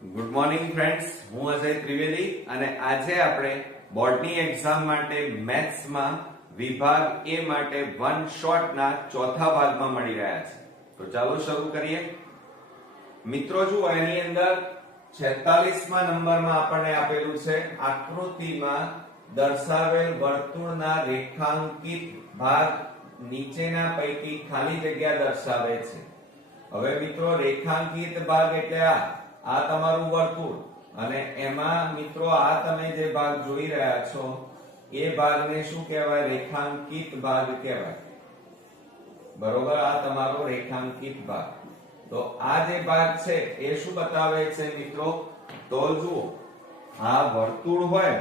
Good morning friends, હું અજય ત્રિવેદી અને આજે આપણે બોર્ડની એક્ઝામ માટે મેથ્સમાં વિભાગ એ માટે વન શોટના ચોથા ભાગમાં મળી રહ્યા છે. તો ચાલો શરૂ કરીએ. મિત્રો જુઓ, એની અંદર 46મા નંબરમાં આપણને આપેલું છે આકૃતિમાં દર્શાવેલ વર્તુળના રેખાંકિત ભાગ નીચેના પૈકી ખાલી જગ્યા દર્શાવે છે. હવે મિત્રો, રેખાંકિત ભાગ એટલે આ તમારું વર્તુળ અને એમાં મિત્રો આ તમે જે ભાગ જોઈ રહ્યા છો એ ભાગને શું કહેવાય? રેખાંકિત ભાગ કહેવાય. બરોબર, આ તમારો રેખાંકિત ભાગ. તો આ જે ભાગ છે એ શું બતાવે છે મિત્રો? તો જુઓ, આ વર્તુળ હોય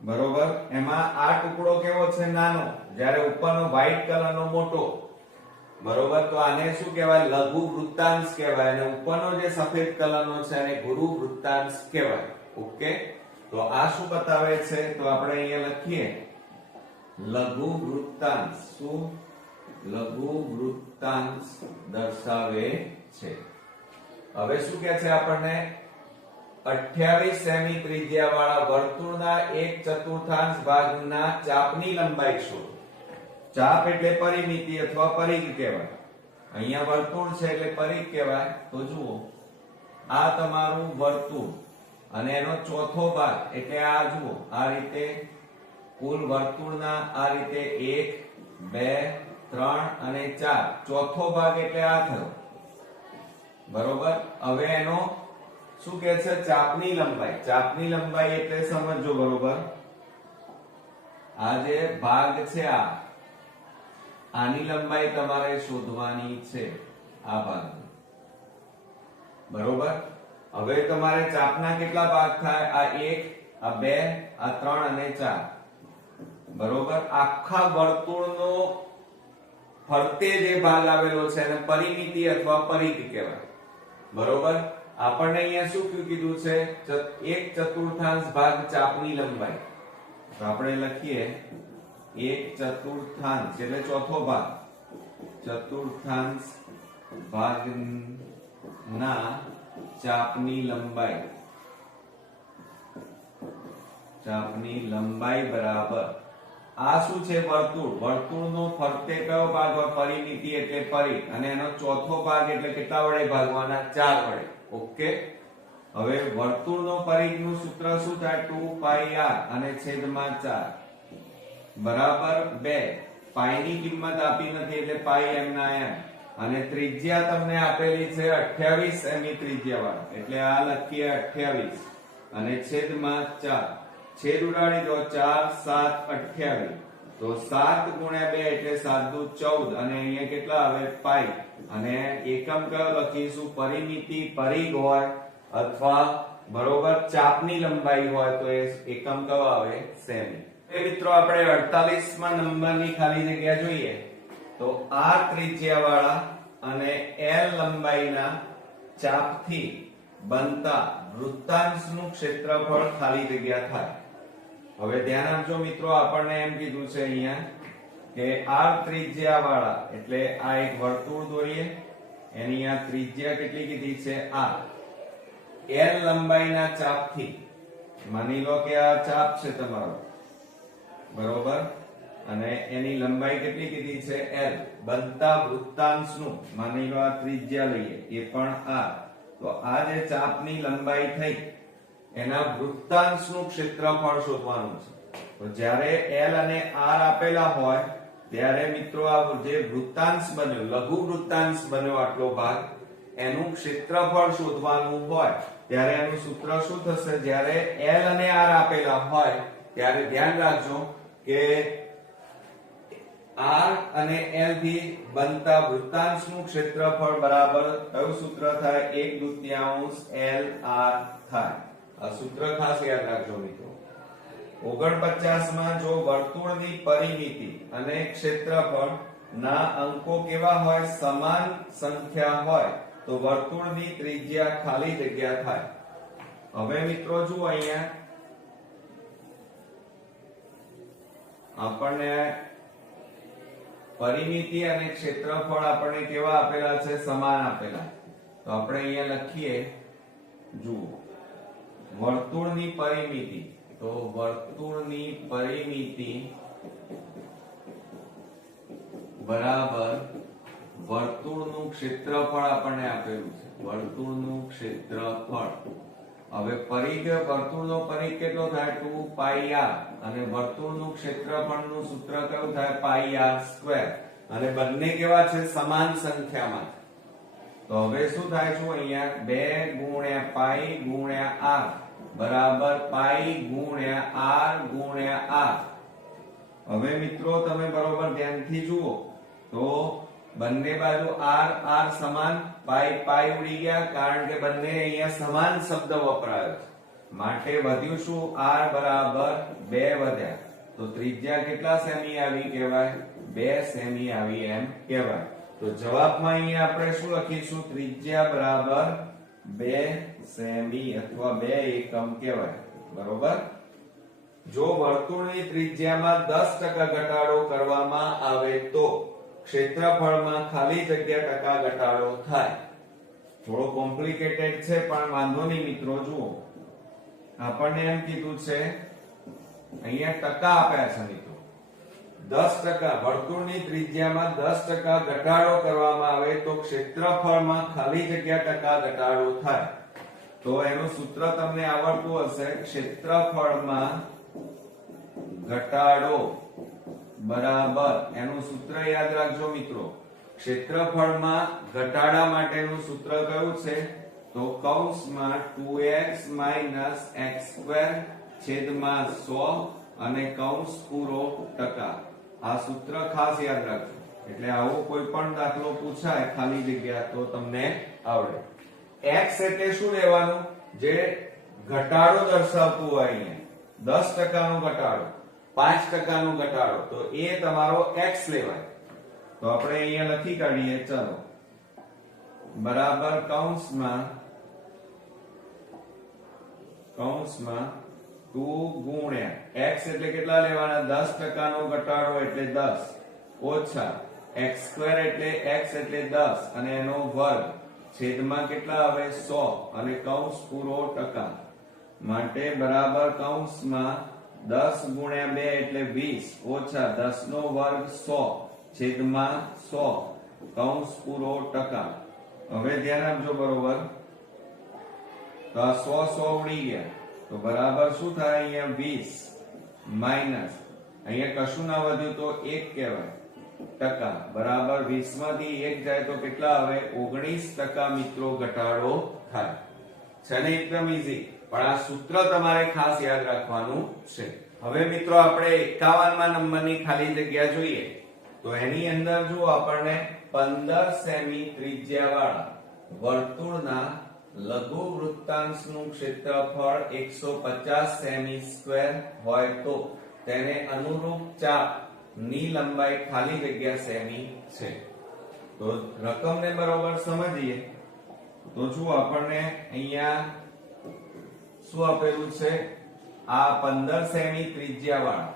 બરોબર, એમાં આ ટુકડો કેવો છે? નાનો, જ્યારે ઉપરનો વ્હાઈટ કલરનો મોટો. બરોબર, તો આને શું કહેવાય? લઘુ વૃત્તાંશ કહેવાય અને ઉપરનો જે સફેદ કલરનો છે એને ગુરુ વૃત્તાંશ કહેવાય. ઓકે, તો આ શું બતાવે છે? તો આપણે અહીંયા લખીએ લઘુ વૃત્તાંશ. શું? લઘુ વૃત્તાંશ દર્શાવે છે. હવે શું કહે છે આપણને? 28 સેમી ત્રિજ્યા વાળા વર્તુળના 1/4 ભાગના ચાપની લંબાઈ શોધો. ચાપ એટલે પરિમિતિ અથવા પરિઘ કહેવાય. અહીંયા વર્તુળ છે એટલે પરિઘ કહેવાય. તો જુઓ, આ તમારું વર્તુળ અને એનો ચોથો ભાગ એટલે આ જુઓ, આ રીતે કુલ વર્તુળના આ રીતે 1 2 3 અને 4, ચોથો ભાગ એટલે આ થયો. બરોબર, હવે એનો શું કહે છે? ચાપની લંબાઈ. ચાપની લંબાઈ એટલે સમજો. બરોબર, આ જે ભાગ છે આની લંબાઈ તમારે શોધવાની છે, આ ભાગની. બરોબર, હવે તમારે ચાપના કેટલા ભાગ થાય? આ 1 આ 2 આ 3 અને 4. બરોબર, આખા વર્તુળનો ફરતે જે ભાગ આવેલો છે એને પરિમિતિ અથવા પરિઘ કહેવાય. બરોબર, આપણને અહીંયા શું કીધું છે? 1/4 ભાગ ચાપની લંબાઈ. તો આપણે લખીએ 1/4 એટલે ચોથો ભાગ. ચતુર્થાંશ ભાગના ચાપની લંબાઈ. ચાપની લંબાઈ બરાબર આ શું છે? વર્તુળ. વર્તુળનો ફરતે કયો ભાગ હોય? પરિમિતિ એટલે પરિઘ અને એનો ચોથો ભાગ એટલે કેટલા વડે ભાગવાના? 4 વડે. ઓકે, હવે વર્તુળનો પરિઘનું સૂત્ર શું થાય? 2πr અને છેદમાં 4 બરાબર 2. પાઈ ની કિંમત આપી નથી એટલે પાઈ m ના m અને ત્રિજ્યા તમને આપેલી છે 28 સેમી ત્રિજ્યા વાળા એટલે આ લખીએ 28 અને છેદમાં 4. છેદ ઉડાડી દો. 4 7 28. તો 7 ગુણ્યા 2 એટલે 7 દુ 14 અને અહીંયા કેટલા આવે? પાઈ. અને એકમ કયો લખીશું? પરિમિતિ પરિઘ હોય અથવા બરોબર ચાપની લંબાઈ હોય તો એ એકમ કયો આવે? સેમી. મિત્રો, આપણે 48મા નંબરની ખાલી જગ્યા જોઈએ તો r ત્રિજ્યા વાળા અને l લંબાઈના ચાપથી બનતા વૃત્તાંશનું ક્ષેત્રફળ ખાલી જગ્યા થાય. હવે ધ્યાન આપજો મિત્રો, આપણને એમ કીધું છે અહીંયા કે r ત્રિજ્યા વાળા એટલે આ એક વર્તુળ દોરીએ, એની આ ત્રિજ્યા કેટલી કીધી છે? r. l લંબાઈના ચાપથી, માની લો કે આ ચાપ છે તમારો, બરોબર, અને એની લંબાઈ કેટલી કીધી છે? l. બનતા વૃત્તાંશનું, માની લો આ ત્રિજ્યા લઈએ એ પણ r. તો આ જે ચાપની લંબાઈ થઈ એના વૃત્તાંશનું ક્ષેત્રફળ શોધવાનું છે. તો જ્યારે l અને r આપેલા હોય ત્યારે મિત્રો આ જે વૃત્તાંશ બન્યો, લઘુ વૃત્તાંશ બન્યો આટલો ભાગ, એનું ક્ષેત્રફળ શોધવાનું હોય ત્યારે એનું સૂત્ર શું થશે? જ્યારે l અને r આપેલા હોય ત્યારે ધ્યાન રાખજો કે r અને l થી બનતા વૃત્તાંશનું ક્ષેત્રફળ બરાબર કયું સૂત્ર થાય? 1/2 LR થાય. આ સૂત્ર ખાસ યાદ રાખજો મિત્રો. 49માં જો વર્તુળની પરિમિતિ અને ક્ષેત્રફળ ના અંકો કેવા હોય? સમાન સંખ્યા હોય તો વર્તુળની ત્રિજ્યા ખાલી જગ્યા થાય. હવે મિત્રો જુઓ, અહીંયા આપણને પરિમિતિ અને ક્ષેત્રફળ આપણને કેવા આપેલા છે? સમાન આપેલા. તો આપણે અહીંયા લખીએ જુઓ વર્તુળની પરિમિતિ, તો વર્તુળની પરિમિતિ બરાબર વર્તુળનું ક્ષેત્રફળ આપણને આપેલું છે, વર્તુળનું ક્ષેત્રફળ. હવે પરિઘ, વર્તુળનો પરિઘ કેટલો થાય 2πr અને વર્તુળનું ક્ષેત્રફળનું સૂત્ર કયું થાય πr². અને બંને કેવા છે સમાન સંખ્યામાં. તો હવે શું થાય છે અહીંયા 2 ગુણ્યા પાઈ ગુણ્યા r બરાબર પાઈ ગુણ્યા r ગુણ્યા r. હવે મિત્રો તમે બરોબર ધ્યાનથી જુઓ તો બંને બાજુ r r સમાન, પાઈ પાઈ ઉડી ગયા કારણ કે બંને અહીંયા સમાન શબ્દ વપરાયો છે. માટે વધ્યું શું r બરાબર 2 વધ્યા. તો ત્રિજ્યા કેટલા સેમી આવી કહેવાય 2 સેમી આવી એમ કહેવાય. તો જવાબમાં અહીંયા આપણે શું લખીશું ત્રિજ્યા બરાબર 2 સેમી અથવા 2 એકમ કહેવાય. બરોબર. જો વર્તુળની ત્રિજ્યામાં 10% ઘટાડો કરવામાં આવે તો ક્ષેત્રફળમાં ખાલી જગ્યા ટકા ઘટાડો થાય. થોડો કોમ્પ્લિકેટેડ છે પણ વાંધો નહીં મિત્રો. જુઓ આપણને એમ કીધું છે અહીંયા ટકા આપ્યા છે મિત્રો. 10% વર્તુળની ત્રિજ્યામાં 10% ઘટાડો કરવામાં આવે તો ક્ષેત્રફળમાં ખાલી જગ્યા ટકા ઘટાડો થાય. તો એનું સૂત્ર તમને આવડતું હશે, ક્ષેત્રફળમાં ઘટાડો બરાબર એનું સૂત્ર યાદ રાખજો મિત્રો. ક્ષેત્રફળમાં ઘટાડા માટેનું સૂત્ર કયું છે તો કૌંસમાં 2x - x² છેદમાં 100 અને કૌંસ પૂરો ટકા. આ સૂત્ર ખાસ યાદ રાખજો. એટલે આવો કોઈ પણ દાખલો પૂછાય ખાલી જગ્યા તો તમને આવડે. x એટલે શું લેવાનું જે ઘટાડો દર્શાવતું હોય. અહીંયા 10% નો ઘટાડો, 5% નો ઘટાડો, તો એ તમારો x લેવાય. તો આપણે અહીંયા લખી કાઢીએ. ચલો બરાબર કૌંસમાં 2 ગુણ્યા x એટલે કેટલા લેવાના 10% નો ઘટાડો એટલે 10 ઓછા x² એટલે x એટલે 10 અને એનો વર્ગ છેદમાં કેટલા આવે 100 અને કૌંસ પૂરો ટકા. માટે બરાબર કૌંસમાં 10 ગુણ્યા 2 એટલે 20 ઓછા 10 નો વર્ગ 100 છેદમાં 100 કૌંસ પૂરો ટકા. હવે ધ્યાન આપજો બરોબર. તો આ 100 ઉડી ગયા તો બરાબર શું થાય અહીંયા 20 માઈનસ અહીંયા કશું ના વધ્યું તો 1 કહેવાય ટકા બરાબર 20 માંથી 1 જાય તો કેટલા આવે 19% મિત્રો ઘટાડો થાય છે ને. એકદમ ઈઝી. પણ આ સૂત્ર તમારે ખાસ યાદ રાખવાનું છે. હવે મિત્રો આપણે 51મા નંબરની ખાલી જગ્યા જોઈએ. તો એની અંદર જો આપણને 15 સેમી ત્રિજ્યાવાળા વર્તુળના લઘુ વૃત્તાંશનું ક્ષેત્રફળ 150 સેમી સ્ક્વેર હોય તો તેને અનુરૂપ ચાપ ની લંબાઈ ખાલી જગ્યા સેમી છે. તો રકમને બરોબર સમજીએ તો જો આપણને અહીંયા શું આપેલું છે આ 15 સેમી ત્રિજ્યાવાળા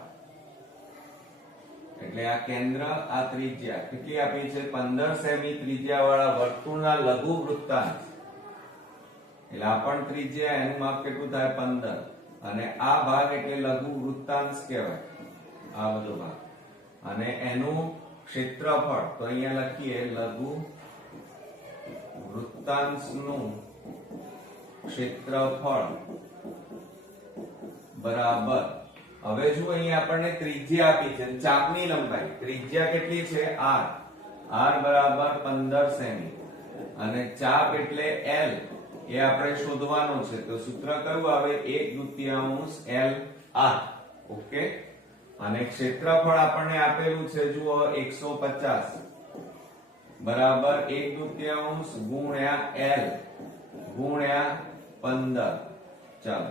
એટલે આ કેન્દ્ર આ ત્રિજ્યા કેટલી આપી છે 15 સેમી ત્રિજ્યાવાળા વર્તુળના લઘુ વૃત્તાંશ એટલે આ પણ ત્રિજ્યા એનું માપ કેટલું થાય 15 અને આ ભાગ એટલે લઘુ વૃત્તાંશ કહેવાય આ બધો ભાગ અને એનું ક્ષેત્રફળ તો અહીંયા લખીએ લઘુ વૃત્તાંશનું ક્ષેત્રફળ બરાબર. હવે જો અહીંયા આપણને ત્રિજ્યા આપી છે ચાપની લંબાઈ ત્રિજ્યા કેટલી છે r બરાબર 15 સેમી અને ચાપ એટલે l એ આપણે શોધવાનું છે. તો સૂત્ર કયું આવે 1/2 l r. ઓકે. અને ક્ષેત્રફળ આપણને આપેલું છે જુઓ 150 બરાબર 1/2 ગુણ્યા l ગુણ્યા 15. ચાલો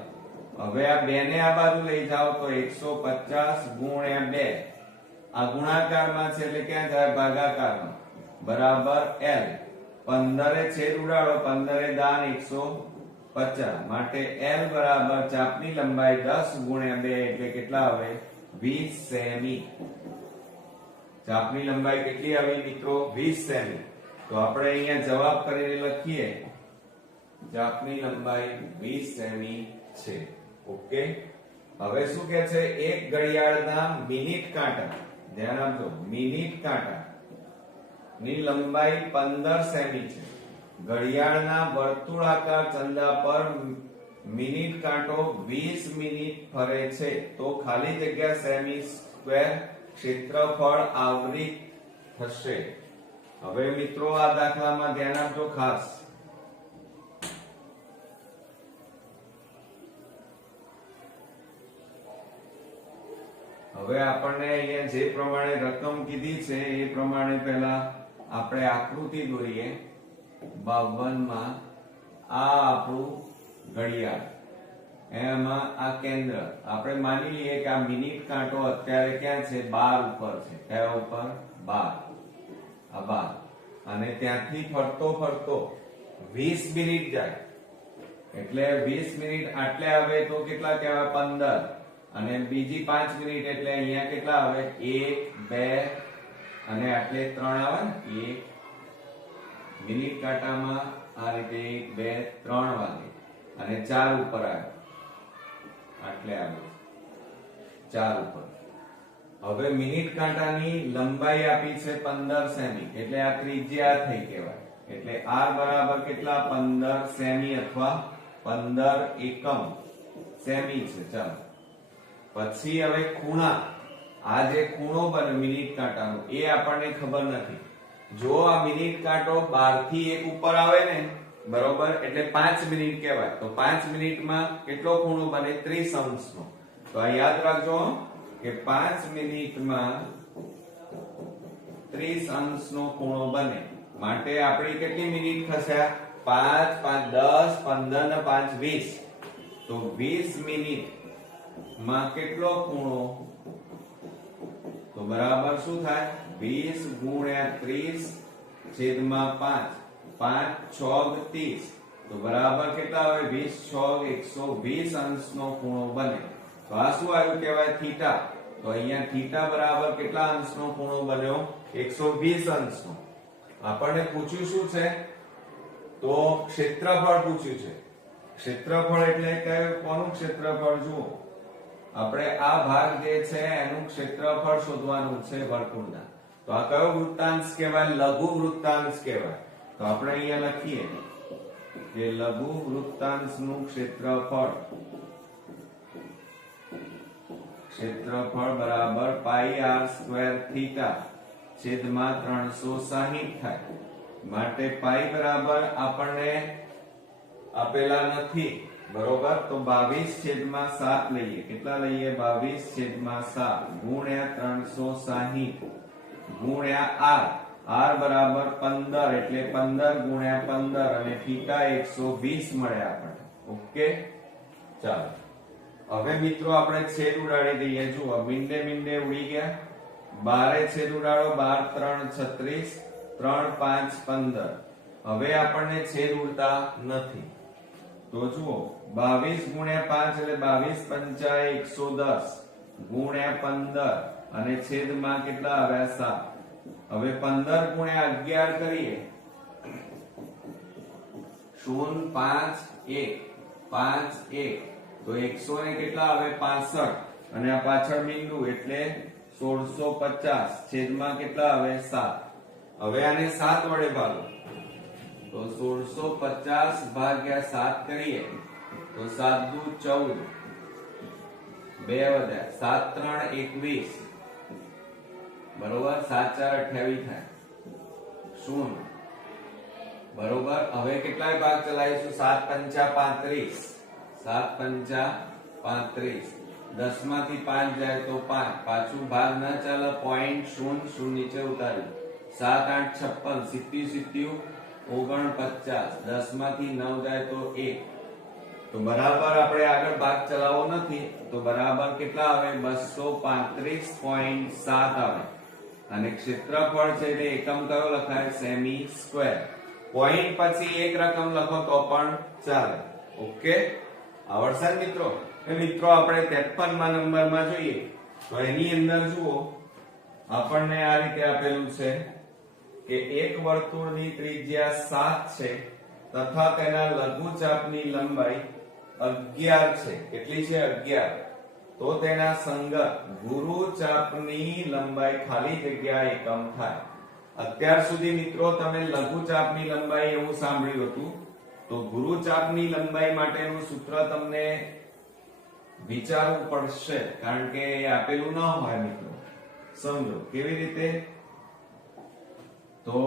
હવે આ 2 ને આ બાજુ લઈ જાઓ તો 150 ગુણ્યા 2 આ ગુણાકારમાં છે એટલે ક્યાં જાય ભાગાકારમાં બરાબર l. 15 એ છેદ ઉડાડો 15 એ દાન 150 માટે l બરાબર ચાપની લંબાઈ 10 ગુણ્યા 2 એટલે કેટલા આવે 20 સેમી. ચાપની લંબાઈ કેટલી આવી મિત્રો 20 સેમી. તો આપણે અહીંયા જવાબ કરીને લખીએ ચાપની લંબાઈ 20 સેમી છે. ઓકે, હવે શું કહે છે? એક ઘડિયાળના મિનિટ કાંટા, ધ્યાન આપજો, મિનિટ કાંટા ની લંબાઈ 15 સેમી છે. ઘડિયાળના વર્તુળાકાર ચંદા પર મિનિટ કાંટો 20 મિનિટ ફરે છે તો ખાલી જગ્યા સેમી સ્ક્વેર ક્ષેત્રફળ આવરી થશે. હવે મિત્રો આ દાખલામાં ધ્યાન આપજો ખાસ. હવે આપણને અહીંયા જે પ્રમાણે રકમ કીધી છે એ પ્રમાણે પહેલા આપણે આકૃતિ દોરીએ. 52 માં આ આપણું ઘડિયાળ, એમાં આ કેન્દ્ર. આપણે માની લઈએ કે આ મિનિટ કાંટો અત્યારે ક્યાં છે? 12 ઉપર છે. કયા ઉપર? 12. આ 12 અને ત્યાંથી ફરતો ફરતો 20 મિનિટ જાય એટલે 20 મિનિટ આટલે આવે તો કેટલા કહેવાય? 15. અને બીજી 5 મિનિટ એટલે અહીંયા કેટલા આવે? 1 2 અને આટલે 3 આવે ને. 1 મિનિટ કાંટામાં આ રીતે 1 2 3 વાગે અને 4 ઉપર આવે, આટલે આવે 4 ઉપર. હવે મિનિટ કાંટાની લંબાઈ આપી છે 15 સેમી એટલે આ ત્રિજ્યા થઈ કહેવાય. એટલે r બરાબર કેટલા? 15 સેમી અથવા 15 એકમ સેમી છે. ચાલો પછી હવે ખૂણા, આ જે ખૂણો બને મિનિટ કાંટાનો એ આપણને ખબર નથી. જો આ મિનિટ કાંટો 12 થી 1 ઉપર આવે ને, બરોબર, એટલે 5 મિનિટ કહેવાય. તો 5 મિનિટમાં કેટલો ખૂણો બને? 30 અંશનો. તો આ યાદ રાખજો કે 5 મિનિટમાં 30 અંશનો ખૂણો બને. માટે આપણી કેટલી મિનિટ થશે? 5 5 10 15 ને 5 20. તો 20 મિનિટ માં કેટલો ખૂણો? તો બરાબર શું થાય? 20 ગુણ્યા 30 છેદમાં 5. 5 6 30. તો બરાબર કેટલા આવે? 20 6 120 અંશનો ખૂણો બને. તો આ શું આવ્યું કહેવાય? થીટા. તો અહીંયા થીટા બરાબર કેટલા અંશનો ખૂણો બન્યો? 120 અંશનો. આપણને પૂછ્યું શું છે? તો ક્ષેત્રફળ પૂછ્યું છે. ક્ષેત્રફળ એટલે કયું? કોનું ક્ષેત્રફળ? જુઓ, આપણે આ ભાગ જે છે એનું ક્ષેત્રફળ શોધવાનું છે વર્તુળના. તો આ કયો વૃત્તાંશ કહેવાય? લઘુ વૃત્તાંશ કહેવાય. તો આપણે અહીંયા લખીએ કે લઘુ વૃત્તાંશનું ક્ષેત્રફળ બરાબર પાઈ r સ્ક્વેર થીટા છેદમાં 360 થાય. માટે પાઈ બરાબર આપણને આપેલા નથી, બરોબર. તો 22/7 લઈએ. કેટલા લઈએ? 22/7 ગુણ્યા 360 ગુણ્યા r. r બરાબર 15 એટલે 15 ગુણ્યા 15 અને થીટા 120 મળે આપણને. ઓકે, ચાલો હવે મિત્રો આપણે છેદ ઉડાડી દઈએ. જુઓ, મીંડે મીંડે ઉડી ગયા. 12 છેદ ઉડાડો. 12 3 36 3 5 15. હવે આપણને છેદ ઉડતા નથી. તો જુઓ, 22 ગુણ્યા 5 એટલે 22 5 110 ગુણ્યા 15 અને છેદમાં કેટલા આવ્યા? 7. હવે 15 ગુણ્યા 11 કરીએ. 0 5 1 5 1 તો 100 ને કેટલા આવે? 65 અને આ પાછળ બિંદુ એટલે 1650 છેદમાં કેટલા આવે? 7. હવે આને 7 વડે ભાગો તો 1650 ભાગ્યા 7 કરીએ તો 7 દુ 14 2 વધ્યા 7 3 21 બરોબર. 7 4 28 થાય 0 બરોબર. હવે કેટલાય ભાગ ચલાવીશું? 7 5 35 7 5 35 10 માંથી 5 જાય તો 5. પાછું ભાગ ના ચાલે. પોઈન્ટ 0 0 નીચે ઉતાર્યું. 7 8 56 70 49 10 માંથી 9 જાય તો 1. તો બરાબર આપણે આગળ ભાગ ચલાવવો નથી. તો બરાબર કેટલા આવે? 235.7 આવે. અને ક્ષેત્રફળ છે એટલે એકમ કયો લખાય? Semi square. પોઈન્ટ પછી એક રકમ લખો તો પણ ચાલે. ઓકે, આવડશે મિત્રો? મિત્રો આપણે 53 નંબરમાં જોઈએ તો એની અંદર જુઓ, આપણને આ રીતે આપેલું છે કે એક વર્તુળની ત્રિજ્યા 7 છે તથા તેના લઘુચાપની લંબાઈ 11 છે. કેટલી છે? 11. તો તેના સંગત ગુરુચાપની લંબાઈ ખાલી જગ્યા એકમ થાય. અત્યાર સુધી મિત્રો તમે લઘુચાપની લંબાઈ એવું સાંભળ્યું હતું, તો ગુરુચાપની લંબાઈ માટેનું સૂત્ર તમને વિચારવું પડશે, કારણ કે એ આપેલું ન હોય મિત્રો. સમજો કેવી રીતે. તો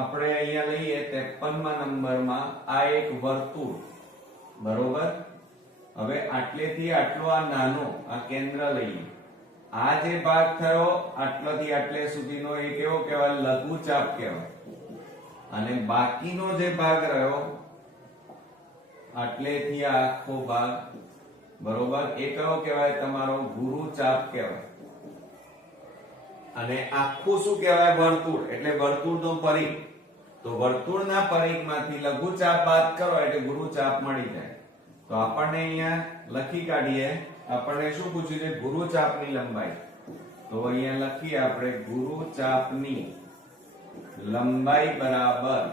આપણે અહીંયા લઈએ 53મા નંબરમાં આ એક વર્તુળ, બરોબર. હવે આટલેથી આટલો આ નાનો આ કેન્દ્ર લઈએ. આ જે ભાગ થયો આટલાથી આટલે સુધીનો એ કેવો કહેવાય? લઘુચાપ કહેવાય. અને બાકીનો જે ભાગ રહ્યો આટલેથી આ આખો ભાગ, બરોબર, એ કયો કહેવાય? તમારો ગુરુચાપ કહેવાય. અને આખું શું કહેવાય? વર્તુળ. એટલે વર્તુળનો પરિઘ. તો વર્તુળના પરિઘમાંથી લઘુચાપ બાદ કરો એટલે ગુરુચાપ મળી જાય. તો આપણને અહીંયા લખી કાઢીએ. આપણને શું પૂછ્યું છે? ગુરુચાપની લંબાઈ. તો અહીંયા લખીએ આપણે ગુરુચાપની લંબાઈ બરાબર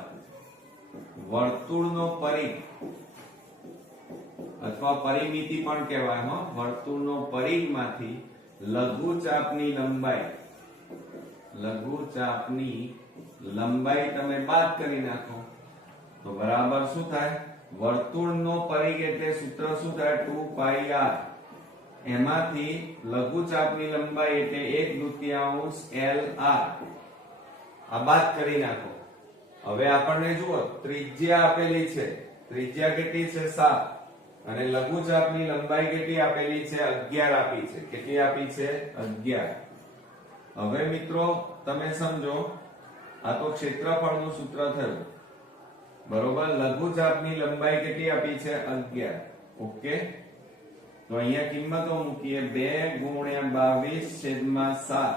વર્તુળનો પરિઘ અથવા પરિમિતિ પણ કહેવાય. વર્તુળનો પરિઘમાંથી લઘુચાપની લંબાઈ તમે બાદ કરી નાખો તો બરાબર શું થાય? વર્તુળનો પરિઘ એટલે સૂત્ર શું થાય? 2πr. એમાંથી લઘુચાપની લંબાઈ એટલે 1/2 LR. આ બાદ કરી નાખો. હવે આપણને જુઓ ત્રિજ્યા આપેલી છે. ત્રિજ્યા કેટલી છે? 7. અને લઘુચાપની લંબાઈ કેટલી આપેલી છે? 11 આપી છે. કેટલી આપી છે? 11. હવે મિત્રો તમે સમજો, આ તો ક્ષેત્રફળનું સૂત્ર થયું, બરોબર. લઘુચાપની લંબાઈ કેટલી આપી છે? 11. ઓકે. તો અહીંયા કિંમતો મૂકીએ. 2 × 22/7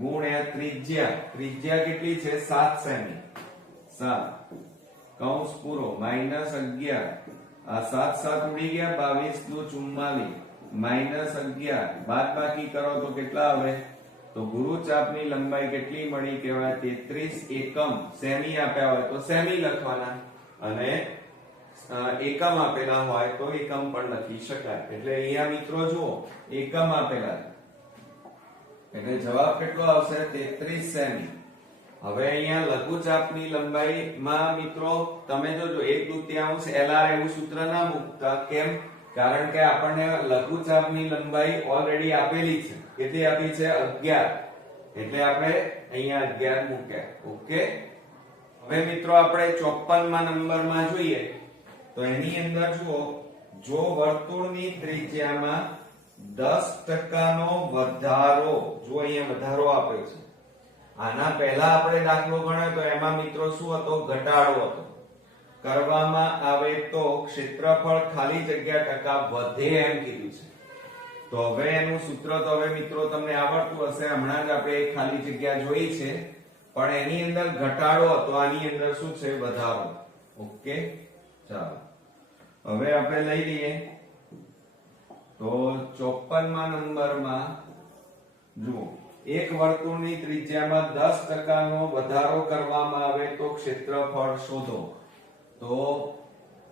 ગુણ્યા ત્રિજ્યા. ત્રિજ્યા કેટલી છે? 7 સેમી. 7 કૌંસ પૂરો -11. આ 7 7 ઉડી ગયા. 22 × 44 -11. બાદબાકી કરો તો કેટલા આવે? તો ગુરુચાપની લંબાઈ કેટલી મળી કહેવાય? 33 એકમ. સેમી આપ્યા હોય તો સેમી લખવાના, અને એકમ આપેલા હોય તો એકમ પણ લખી શકાય. એટલે અહીંયા મિત્રો જુઓ એકમ આપેલા એટલે જવાબ કેટલો આવશે? 33 સેમી. હવે અહીંયા લઘુચાપની લંબાઈમાં મિત્રો તમે જોજો 1/2 LR એવું સૂત્ર ના મૂકતા. કેમ? કારણ કે આપણને લઘુચાપની લંબાઈ ઓલરેડી આપેલી છે. કેટલી આપી છે? 11. એટલે આપણે અહીંયા 11 મૂક્યા. ઓકે. હવે મિત્રો આપણે 54મા નંબરમાં જોઈએ. તો એની અંદર જુઓ, જો વર્તુળની ત્રિજ્યામાં 10% નો વધારો, જો અહીંયા વધારો આપ્યો છે. આના પહેલા આપણે દાખલો ગણ્યો તો એમાં મિત્રો શું હતો? ઘટાડો હતો. કરવામાં આવે તો ક્ષેત્રફળ ખાલી જગ્યા ટકા વધે એમ કીધું છે. તો હવે એનું સૂત્ર તો હવે મિત્રો તમને આવડતું હશે. હમણાં જ આપણે ખાલી જગ્યા જોઈ છે, પણ એની અંદર ઘટાડો હતો, આની અંદર શું છે? વધારો. ઓકે. ચાલો હવે આપણે લઈ લઈએ. તો 54મા નંબરમાં જુઓ, એક વર્તુળની ત્રિજ્યામાં 10% નો વધારો કરવામાં આવે તો ક્ષેત્રફળ શોધો. તો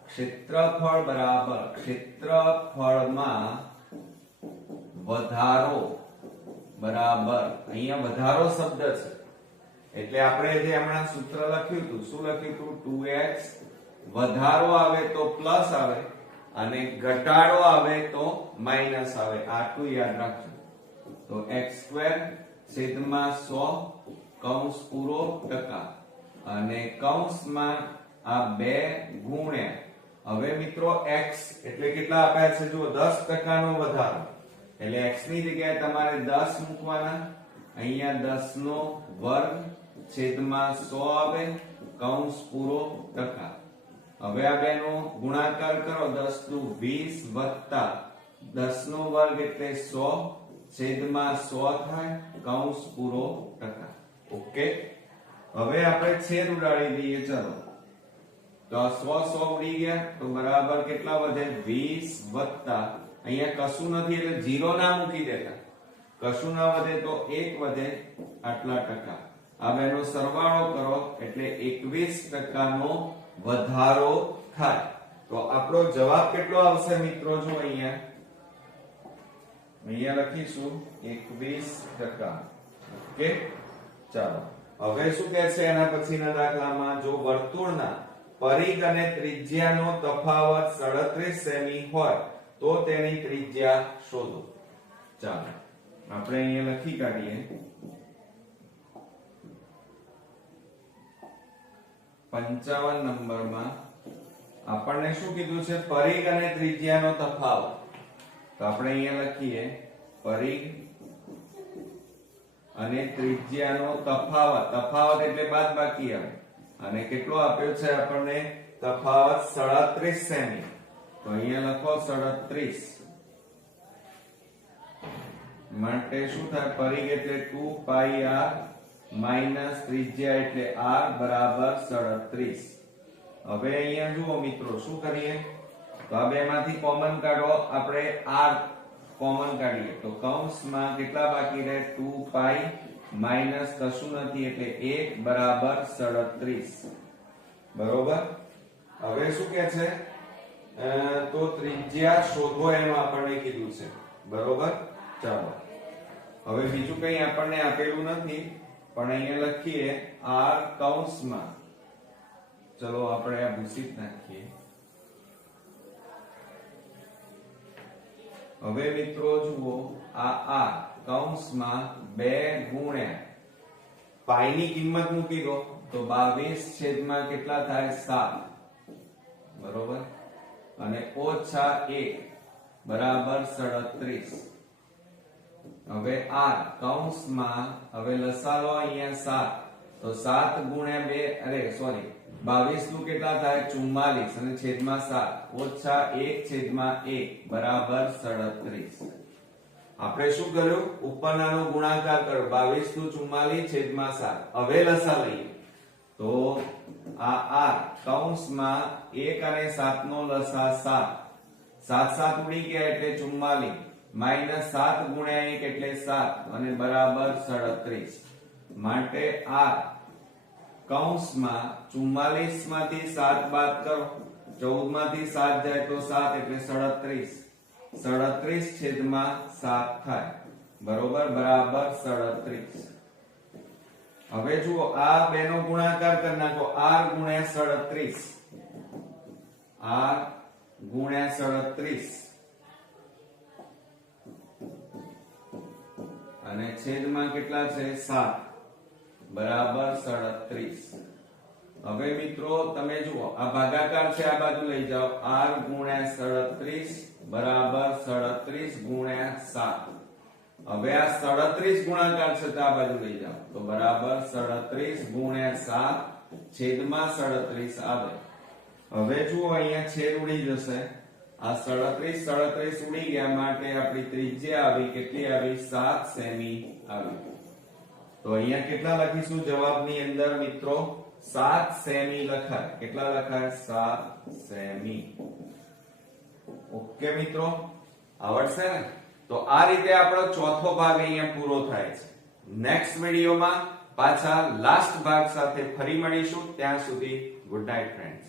ક્ષેત્રફળ બરાબર ક્ષેત્રફળમાં વધારો બરાબર, અહીંયા વધારો શબ્દ છે એટલે આપણે જે હમણાં સૂત્ર લખ્યું હતું, શું લખ્યું હતું? 2x. વધારો આવે તો પ્લસ આવે અને ઘટાડો આવે તો માઈનસ આવે. આટલું યાદ રાખજો. તો x² છેદમાં 100 કૌંસ પૂરો ટકા, અને કૌંસમાં આ 2 ગુણ્યા. હવે મિત્રો x એટલે કેટલા આપ્યા છે? જુઓ 10% નો વધારો એટલે x ની જગ્યાએ તમારે 10 મૂકવાના. અહીંયા 10 નો વર્ગ છેદમાં 100 આવે કૌંસ પૂરો ટકા. હવે આ બેનો ગુણાકાર કરો. 10 નું 20 વત્તા 10 નો વર્ગ એટલે 100 છેદમાં 100 થાય કૌંસ પૂરો ટકા. ઓકે. હવે આપણે છેદ ઉડાડી દઈએ. ચલો તો આ 100 ઉડી ગયા તો બરાબર કેટલા વધે? 20 વત્તા અહીંયા કશું નથી એટલે 0 ના મૂકી દેતા. કશું ના વધે તો 1 વધે આટલા ટકા. આ બેનો સરવાળો કરો એટલે 21% નો વધારો થાય. તો આપણો જવાબ કેટલો આવશે મિત્રો? જો અહીંયા લખીશું 21%. ઓકે, ચાલો હવે શું કહે છે એના પછીના દાખલામાં, જો વર્તુળના પરિઘ અને ત્રિજ્યાનો તફાવત 37 સેમી હોય તો તેની ત્રિજ્યા શોધો. ચાલો આપણે અહીંયા લખી કાઢીએ. 55 નંબરમાં આપણને શું કીધું છે? પરિઘ અને ત્રિજ્યાનો તફાવત. તો આપણે અહીંયા લખીએ પરિઘ અને ત્રિજ્યાનો તફાવત. તફાવત એટલે બાદબાકી આવે. અને કેટલો આપ્યો છે આપણને? તફાવત 37 સેમી. તો અહીંયા લખો 37 માટે શું થાય? પરિઘ એટલે 2πr માઈનસ ત્રિજ્યા એટલે r બરાબર 37. હવે અહીંયા જુઓ મિત્રો, શું કરીએ? તો આ બેમાંથી કોમન કાઢો. આપણે r કોમન કાઢીએ તો કૌંસમાં કેટલા બાકી રહે? 2π માઈનસ કશું નથી એટલે 1 બરાબર 37. બરોબર. હવે શું કહે છે? તો ત્રિજ્યા શોધો એમ આપણને કીધું છે. બરોબર. ચાલો હવે બીજું કંઈ આપણને આપેલું નથી, પણ અહીંયા લખીએ r કૌંસમાં. ચલો આપણે આ ભૂસી નાખીએ. હવે મિત્રો જુઓ, આ r કૌંસમાં 2 ગુણ્યા પાઈ ની કિંમત મૂકી દો તો 22 છેદમાં કેટલા થાય? 7. બરોબર. અને ઓછા 1 બરાબર 37. હવે r કૌંસમાં હવે લસા લો અહીંયા 7. તો 7 ગુણ્યા 2 અરે સોરી 22 નું કેટલા થાય? 44 અને છેદમાં 7 ઓછા 1 છેદમાં 1 બરાબર 37. આપણે શું કર્યું? ઉપરનાનો ગુણાકાર કર્યો. 22 નું 44 છેદમાં 7. હવે લસા લઈએ તો આ r કૌંસમાં 1 અને 7 નો લસા 7. 7 7 ઉડી ગયા એટલે 44 માઈનસ 7 ગુણ્યા 1 એટલે 7 અને બરાબર 37. માટે r કૌંસમાં 44 માંથી 7 બાદ કરો, 14 માંથી 7 જાય તો 7 એટલે 37. 37 છેદમાં 7 થાય. બરોબર. બરાબર 37. હવે જુઓ, આ બેનો ગુણાકાર કરી નાખો. r ગુણ્યા 37 r ગુણ્યા 37 અને છેદમાં કેટલા છે? 7 બરાબર 37. હવે મિત્રો તમે જુઓ, આ ભાગાકાર છે, આ બાજુ લઈ જાઓ. r ગુણ્યા 37 બરાબર 37 ગુણ્યા 7. હવે આ 37 ગુણાકાર છે તો આ બાજુ લઈ જાઓ તો બરાબર 37 ગુણ્યા 7 છેદમાં 37 આવે. હવે જુઓ, અહીંયા છેદ ઉડી જશે. આ 37 ઉડી ગયા માટે આપણી ત્રિજ્યા આવી. કેટલી આવી? 7 સેમી આવી. તો અહીંયા કેટલા લખીશું જવાબની અંદર મિત્રો? 7 સેમી લખાય. કેટલા લખાય? 7 સેમી. ઓકે મિત્રો, આવડશે ને? તો આ રીતે આપણો ચોથો ભાગ અહીંયા પૂરો થાય છે. નેક્સ્ટ વિડીયોમાં પાછા લાસ્ટ ભાગ સાથે ફરી મળીશું. ત્યાં સુધી ગુડ નાઇટ ફ્રેન્ડ્સ.